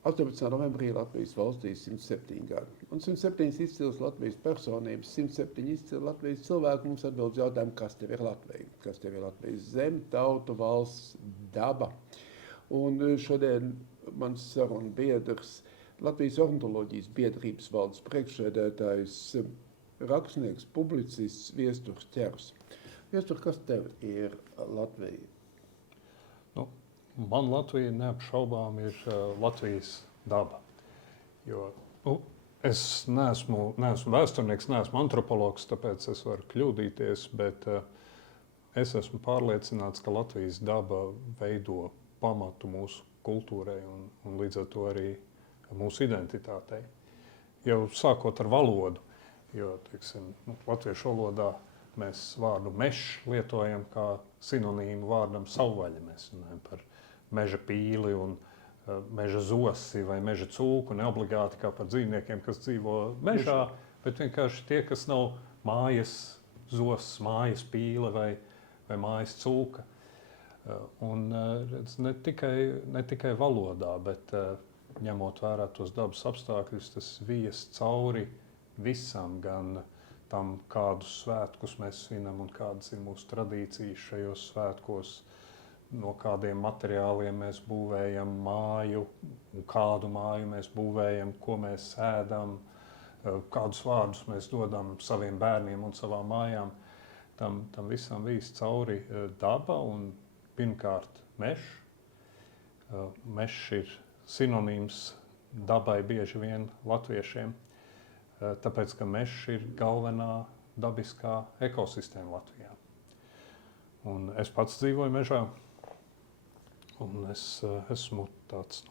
18. novembrī Latvijas valstī 107 gadi. Un 107 izcils Latvijas personības, 107 izcili Latvijas cilvēku mums atbild jautājumu, kas tev ir Latvija? Kas tev ir Latvijas zeme, tauta, valsts, daba? Un šodien mans sarunu biedrs, Latvijas ornitoloģijas biedrības valdes priekšsēdētājs, rakstnieks, publicists Viesturs Ķers. Viestur, kas tev ir Latvija? Man Latvija neapšaubām ir Latvijas daba. Jo, es neesmu vēsturnieks, neesmu antropologs, tāpēc es varu kļūdīties, bet es esmu pārliecināts, ka Latvijas daba veido pamatu mūsu kultūrai un līdz ar to arī mūsu identitātei. Jau sākot ar valodu, jo, teiksim, latviešu valodā mēs vārdu mešs lietojam kā sinonīmu vārdam savvaļa. Mēs runājam par meža pīli un meža zosi vai meža cūku, neobligāti kā par dzīvniekiem, kas dzīvo mežā, bet vienkārši tie, kas nav mājas zos, mājas pīle vai mājas cūka. Un redz, ne tikai valodā, bet ņemot vērā tos dabas apstākļus, tas vijas cauri visam, gan tam, kādus svētkus mēs svinam un kādas ir mūsu tradīcijas šajos svētkos, no kādiem materiāliem mēs būvējam māju, kādu māju mēs būvējam, ko mēs ēdam, kādus vārdus mēs dodam saviem bērniem un savām mājām. Tam visam vīs cauri daba un pirmkārt mežs. Mežs ir sinonīms dabai bieži vien latviešiem, tāpēc, ka mežs ir galvenā dabiskā ekosistēma Latvijā. Un es pats dzīvoju mežā. Un es esmu tāds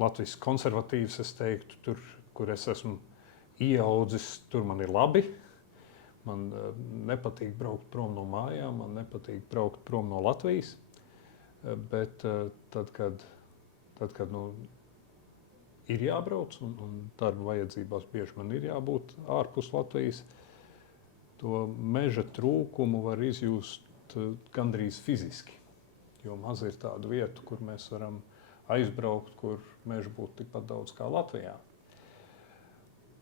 Latvijas konservatīvs, es teiktu, tur, kur es esmu ieaudzis, tur man ir labi. Man nepatīk braukt prom no mājām, man nepatīk braukt prom no Latvijas. Bet tad, kad ir jābrauc un darba vajadzībās bieži man ir jābūt ārpus Latvijas, to meža trūkumu var izjust gandrīz fiziski. Jo maz ir tādu vietu, kur mēs varam aizbraukt, kur meža būtu tikpat daudz kā Latvijā.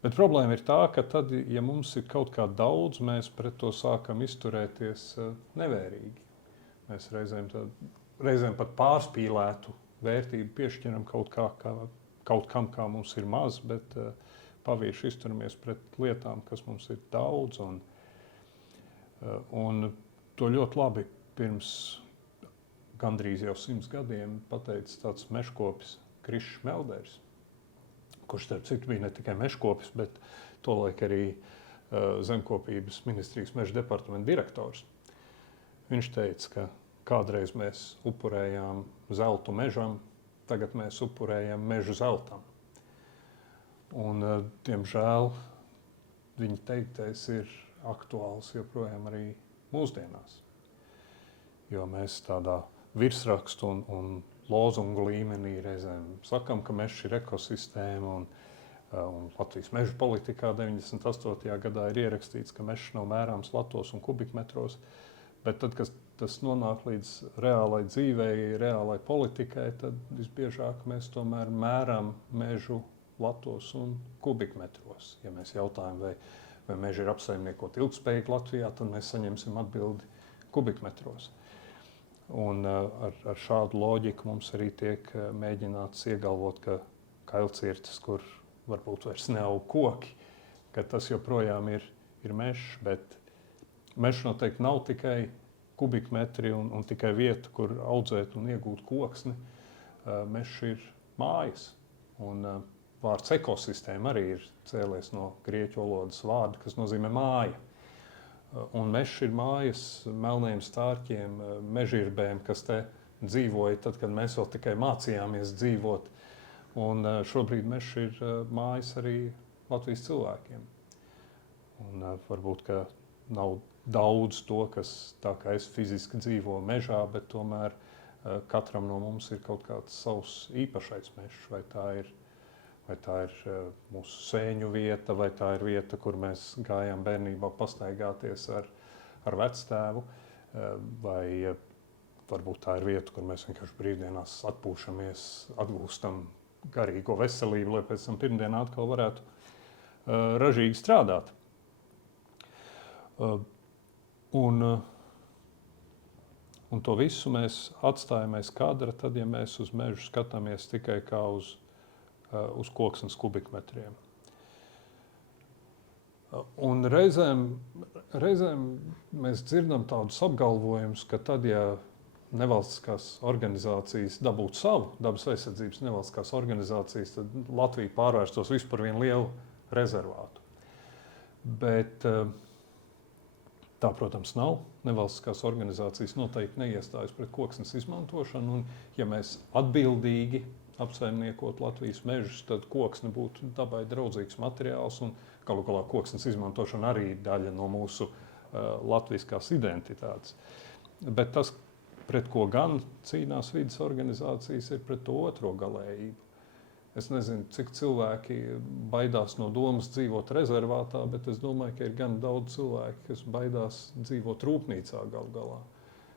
Bet problēma ir tā, ka tad, ja mums ir kaut kā daudz, mēs pret to sākam izturēties nevērīgi. Mēs reizēm pat pārspīlētu vērtību piešķiram kaut kam, kā mums ir maz, bet pavīši izturamies pret lietām, kas mums ir daudz. Un to ļoti labi pirms gandrīz jau 100 gadiem pateicis tāds mežkopis Krišs Melders, kurš starp citu bija ne tikai mežkopis, bet tolaik arī Zemkopības ministrijas meža departamenta direktors. Viņš teica, ka kādreiz mēs upurējām zeltu mežam, tagad mēs upurējam mežu zeltam. Un, diemžēl, viņa teiktais ir aktuāls joprojām arī mūsdienās. Jo mēs tādā virsrakstu un lozungu līmenī reizēm sakam, ka mežs ir ekosistēma un Latvijas meža politikā 98. gadā ir ierakstīts, ka mežs nav mērāms latos un kubikmetros, bet tad, kad tas nonāk līdz reālai dzīvei, reālai politikai, tad visbiežāk mēs tomēr mēram mežu latos un kubikmetros. Ja mēs jautājam, vai meži ir apsaimniekot ilgspējīgi Latvijā, tad mēs saņemsim atbildi kubikmetros. Un ar šādu loģiku mums arī tiek mēģināts iegalvot, ka kailcirtes, kur varbūt vairs neaug koki, ka tas joprojām ir mežs, bet mežs noteikti nav tikai kubikmetri un tikai vieta, kur audzēt un iegūt koksni. Mežs ir mājas. Un vārds ekosistēma arī ir cēlies no grieķu valodas vārda, kas nozīmē māja. Un mežs ir mājas melniem stārķiem, mežirbēm, kas te dzīvoja tad, kad mēs vēl tikai mācījāmies dzīvot. Un šobrīd mežs ir mājas arī Latvijas cilvēkiem. Un varbūt, ka nav daudz to, kas tā kā es fiziski dzīvo mežā, bet tomēr katram no mums ir kaut kāds savs īpašais mežs. Vai tā ir mūsu sēņu vieta, vai tā ir vieta, kur mēs gājām bērnībā pastaigāties ar vectēvu, vai varbūt tā ir vieta, kur mēs vienkārši brīvdienās atpūšamies, atgūstam garīgo veselību, lai pēc tam pirmdienā atkal varētu ražīgi strādāt. Un to visu mēs atstājam aiz kadra, tad, ja mēs uz mežu skatāmies tikai kā uz koksnes kubikmetriem. Un reizēm mēs dzirdam tādus apgalvojumus, ka tad, ja nevalstiskās organizācijas dabūtu savu dabas aizsardzības nevalstiskās organizācijas, tad Latvija pārvērstos visu par vienu lielu rezervātu. Bet tā, protams, nav. Nevalstiskās organizācijas noteikti neiestājas pret koksnes izmantošanu. Un, ja mēs atbildīgi apsaimniekot Latvijas mežus, tad koksne būtu dabai draudzīgs materiāls. Un galu galā koksnes izmantošana arī ir daļa no mūsu latviskās identitātes. Bet tas, pret ko gan cīnās vides organizācijas, ir pret to otro galējību. Es nezinu, cik cilvēki baidās no domas dzīvot rezervātā, bet es domāju, ka ir gan daudz cilvēku, kas baidās dzīvot rūpnīcā galu galā.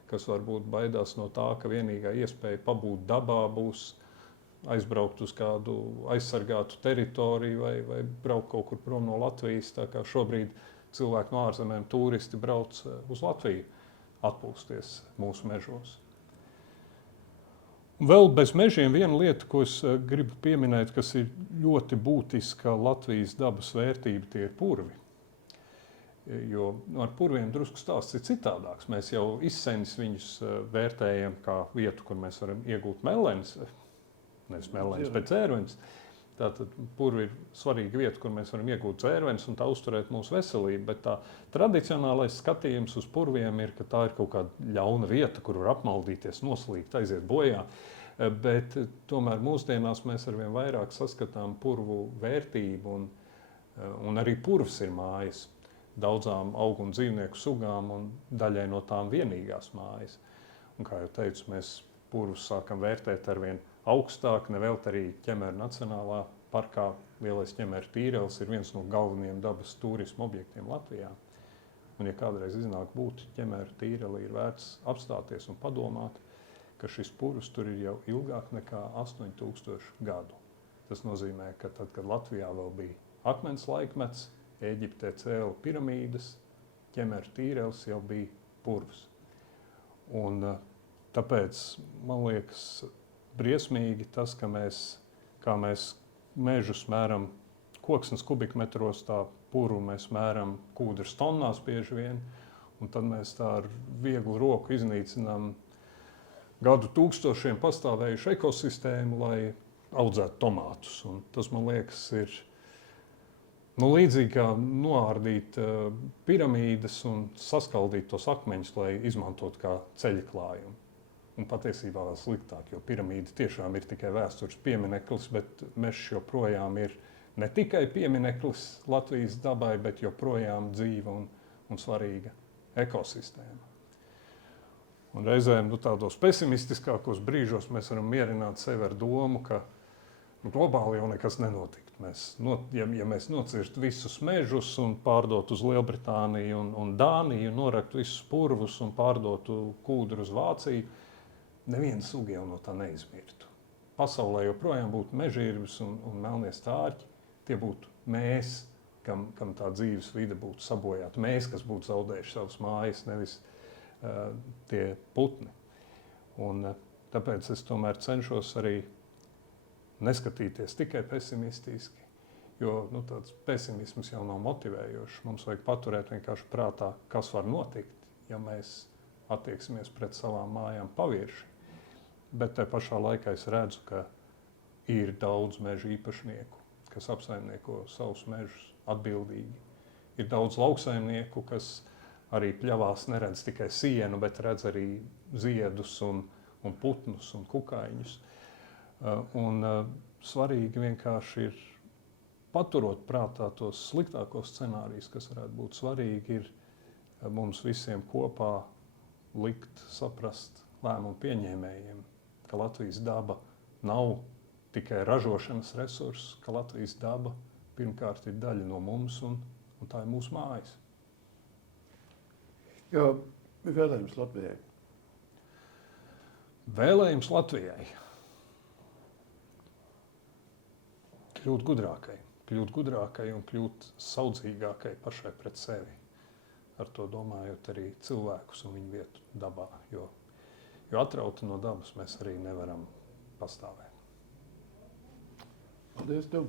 Kas varbūt baidās no tā, ka vienīgā iespēja pabūt dabā būs aizbraukt uz kādu aizsargātu teritoriju vai braukt kaut kur prom no Latvijas. Tā kā šobrīd cilvēki no ārzemēm turisti brauc uz Latviju atpūsties mūsu mežos. Vēl bez mežiem viena lieta, ko es gribu pieminēt, kas ir ļoti būtiska Latvijas dabas vērtība, tie ir purvi. Jo ar purviem drusku stāsts ir citādāks. Mēs jau izsenis viņus vērtējam kā vietu, kur mēs varam iegūt mellenes, nevis mellenes, bet dzērvenes. Tātad purvi ir svarīga vieta, kur mēs varam iegūt dzērvenes un tā uzturēt mūsu veselību. Bet tā tradicionālais skatījums uz purviem ir, ka tā ir kaut kāda ļauna vieta, kur var apmaldīties, noslīgt, aiziet bojā. Bet tomēr mūsdienās mēs arvien vairāk saskatām purvu vērtību un arī purvs ir mājas daudzām augu un dzīvnieku sugām un daļai no tām vienīgās mājas. Un, kā jau teicu, mēs purvus sākam vērtēt arvien augstāk, nevelt arī Ķemeru Nacionālā parkā. Lielais Ķemeru tīrelis ir viens no galvenajiem dabas turisma objektiem Latvijā. Un, ja kādreiz iznāk būt Ķemeru tīrelī, ir vērts apstāties un padomāt, ka šis purvs tur ir jau ilgāk nekā 8000 gadu. Tas nozīmē, ka tad, kad Latvijā vēl bija akmens laikmets, Ēģiptē cēla piramīdas, Ķemeru tīrelis jau bija purvs. Un tāpēc, man liekas, briesmīgi tas, ka mēs mežus mēram koksnes kubikmetros, tā purvu mēs mēram kūdras tonnās bieži vien, un tad mēs tā ar vieglu roku iznīcinām gadu tūkstošiem pastāvējušu ekosistēmu, lai audzētu tomātus. Un tas, man liekas, ir līdzīgi kā noārdīt piramīdas un saskaldīt tos akmeņus, lai izmantotu kā ceļklājumu. Un patiesībā vēl sliktāk, jo piramīda tiešām ir tikai vēstures piemineklis, bet mežs joprojām ir ne tikai piemineklis Latvijas dabai, bet joprojām dzīva un svarīga ekosistēma. Un reizēm tādos pesimistiskākos brīžos mēs varam mierināt sevi ar domu, ka globāli jau nekas nenotikt. Ja mēs nocirstu visus mežus un pārdotu uz Lielbritāniju un Dāniju, noraktu visus purvus un pārdotu kūdru uz Vāciju, neviena suga jau no tā neizmirtu. Pasaulē joprojām būtu mežīrbas un melnie stārķi. Tie būtu mēs, kam tā dzīves vide būtu sabojāta. Mēs, kas būtu zaudējuši savas mājas, nevis tie putni. Un tāpēc es tomēr cenšos arī neskatīties tikai pesimistiski, jo tāds pesimisms jau nav motivējošs. Mums vajag paturēt vienkārši prātā, kas var notikt, ja mēs attieksimies pret savām mājām pavirši. Bet te pašā laikā es redzu, ka ir daudz mežu īpašnieku, kas apsaimnieko savus mežus atbildīgi. Ir daudz lauksaimnieku, kas arī pļavās neredz tikai sienu, bet redz arī ziedus un putnus un kukaiņus. Svarīgi vienkārši ir paturot prātā tos sliktākos scenārijus, kas varētu būt svarīgi, ir mums visiem kopā likt saprast lēmumu pieņēmējiem, ka Latvijas daba nav tikai ražošanas resurss, ka Latvijas daba pirmkārt ir daļa no mums un tā ir mūsu mājas. Jā, vēlējums Latvijai. Vēlējums Latvijai. kļūt gudrākai un kļūt saudzīgākai pašai pret sevi. Ar to domājot arī cilvēkus un viņu vietu dabā, jo atrauti no dabas mēs arī nevaram pastāvēt. Paldies tev!